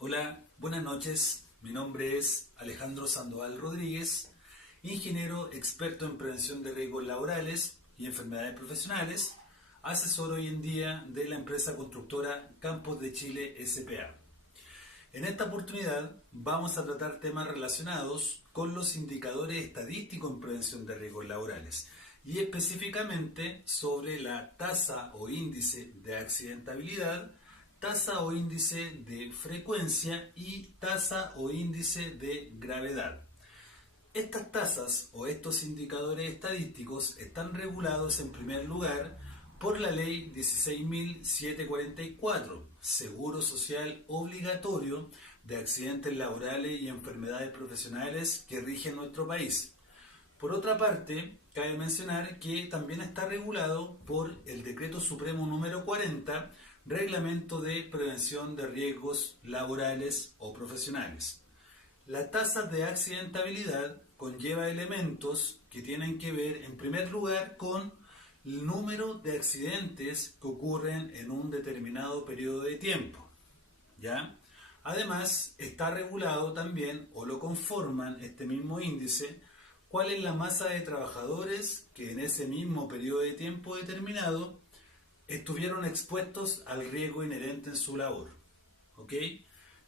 Hola, buenas noches. Mi nombre es Alejandro Sandoval Rodríguez, ingeniero experto en prevención de riesgos laborales y enfermedades profesionales, asesor hoy en día de la empresa constructora Campos de Chile S.p.A. En esta oportunidad vamos a tratar temas relacionados con los indicadores estadísticos en prevención de riesgos laborales y específicamente sobre la tasa o índice de accidentabilidad, tasa o índice de frecuencia y tasa o índice de gravedad. Estas tasas o estos indicadores estadísticos están regulados en primer lugar por la Ley 16.744, Seguro Social Obligatorio de Accidentes Laborales y Enfermedades Profesionales, que rige en nuestro país. Por otra parte, cabe mencionar que también está regulado por el Decreto Supremo número 40, Reglamento de Prevención de Riesgos Laborales o Profesionales. La tasa de accidentabilidad conlleva elementos que tienen que ver, en primer lugar, con el número de accidentes que ocurren en un determinado periodo de tiempo, ¿ya? Además, está regulado también, o lo conforman este mismo índice, cuál es la masa de trabajadores que en ese mismo periodo de tiempo determinado estuvieron expuestos al riesgo inherente en su labor. ¿Ok?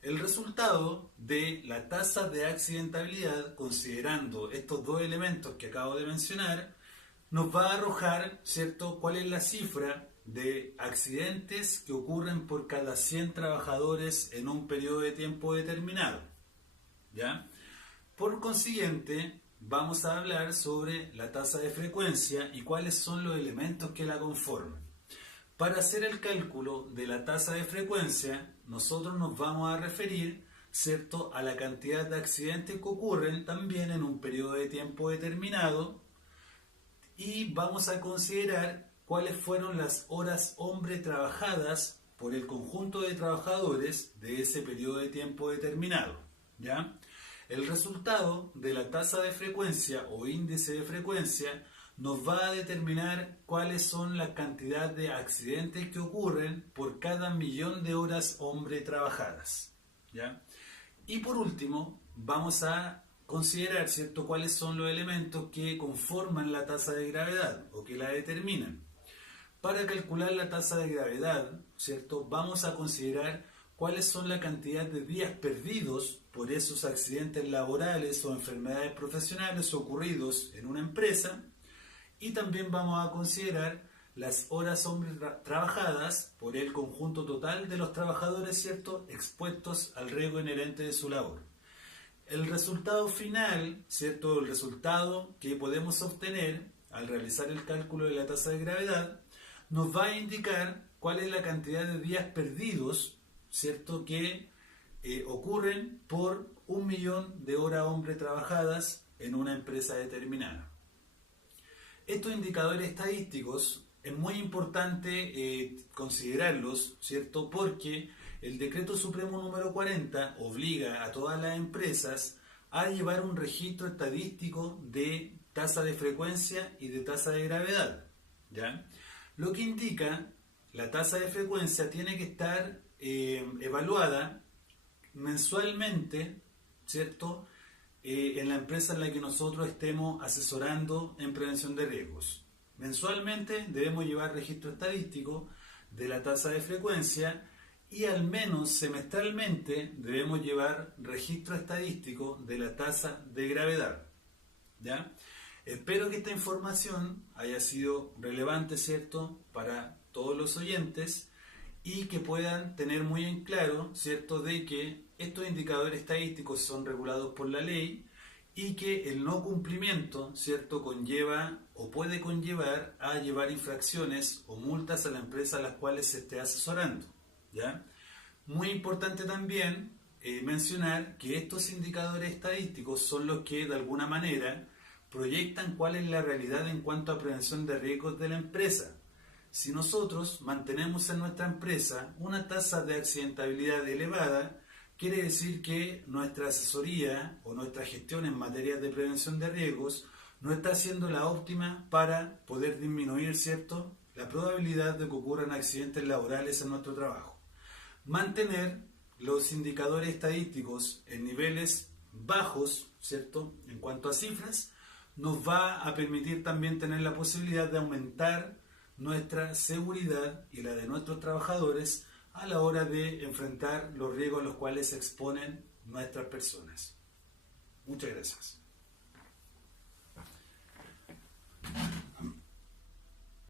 El resultado de la tasa de accidentabilidad, considerando estos dos elementos que acabo de mencionar, nos va a arrojar, ¿cierto?, cuál es la cifra de accidentes que ocurren por cada 100 trabajadores en un periodo de tiempo determinado. ¿Ya? Por consiguiente, vamos a hablar sobre la tasa de frecuencia y cuáles son los elementos que la conforman. Para hacer el cálculo de la tasa de frecuencia, nosotros nos vamos a referir, ¿cierto?, a la cantidad de accidentes que ocurren también en un periodo de tiempo determinado y vamos a considerar cuáles fueron las horas hombre trabajadas por el conjunto de trabajadores de ese periodo de tiempo determinado, ¿ya? El resultado de la tasa de frecuencia o índice de frecuencia nos va a determinar cuáles son la cantidad de accidentes que ocurren por cada millón de horas hombre trabajadas, ¿ya? Y por último, vamos a considerar, ¿cierto?, cuáles son los elementos que conforman la tasa de gravedad o que la determinan. Para calcular la tasa de gravedad, ¿cierto?, vamos a considerar cuáles son la cantidad de días perdidos por esos accidentes laborales o enfermedades profesionales ocurridos en una empresa. Y también vamos a considerar las horas hombre trabajadas por el conjunto total de los trabajadores, ¿cierto?, expuestos al riesgo inherente de su labor. El resultado final, ¿cierto?, el resultado que podemos obtener al realizar el cálculo de la tasa de gravedad, nos va a indicar cuál es la cantidad de días perdidos, ¿cierto?, que ocurren por 1.000.000 de horas hombre trabajadas en una empresa determinada. Estos indicadores estadísticos es muy importante considerarlos, ¿cierto?, porque el Decreto Supremo número 40 obliga a todas las empresas a llevar un registro estadístico de tasa de frecuencia y de tasa de gravedad, ¿ya? Lo que indica la tasa de frecuencia tiene que estar evaluada mensualmente, ¿cierto?, en la empresa en la que nosotros estemos asesorando en prevención de riesgos. Mensualmente debemos llevar registro estadístico de la tasa de frecuencia y al menos semestralmente debemos llevar registro estadístico de la tasa de gravedad, ¿ya? Espero que esta información haya sido relevante, ¿cierto?, para todos los oyentes y que puedan tener muy en claro, ¿cierto?, de que estos indicadores estadísticos son regulados por la ley y que el no cumplimiento, ¿cierto?, conlleva o puede conllevar a llevar infracciones o multas a la empresa a las cuales se esté asesorando, ¿ya? Muy importante también mencionar que estos indicadores estadísticos son los que de alguna manera proyectan cuál es la realidad en cuanto a prevención de riesgos de la empresa. Si nosotros mantenemos en nuestra empresa una tasa de accidentabilidad elevada, quiere decir que nuestra asesoría o nuestra gestión en materia de prevención de riesgos no está siendo la óptima para poder disminuir, ¿cierto?, la probabilidad de que ocurran accidentes laborales en nuestro trabajo. Mantener los indicadores estadísticos en niveles bajos, ¿cierto? En cuanto a cifras, nos va a permitir también tener la posibilidad de aumentar nuestra seguridad y la de nuestros trabajadores a la hora de enfrentar los riesgos a los cuales se exponen nuestras personas. Muchas gracias.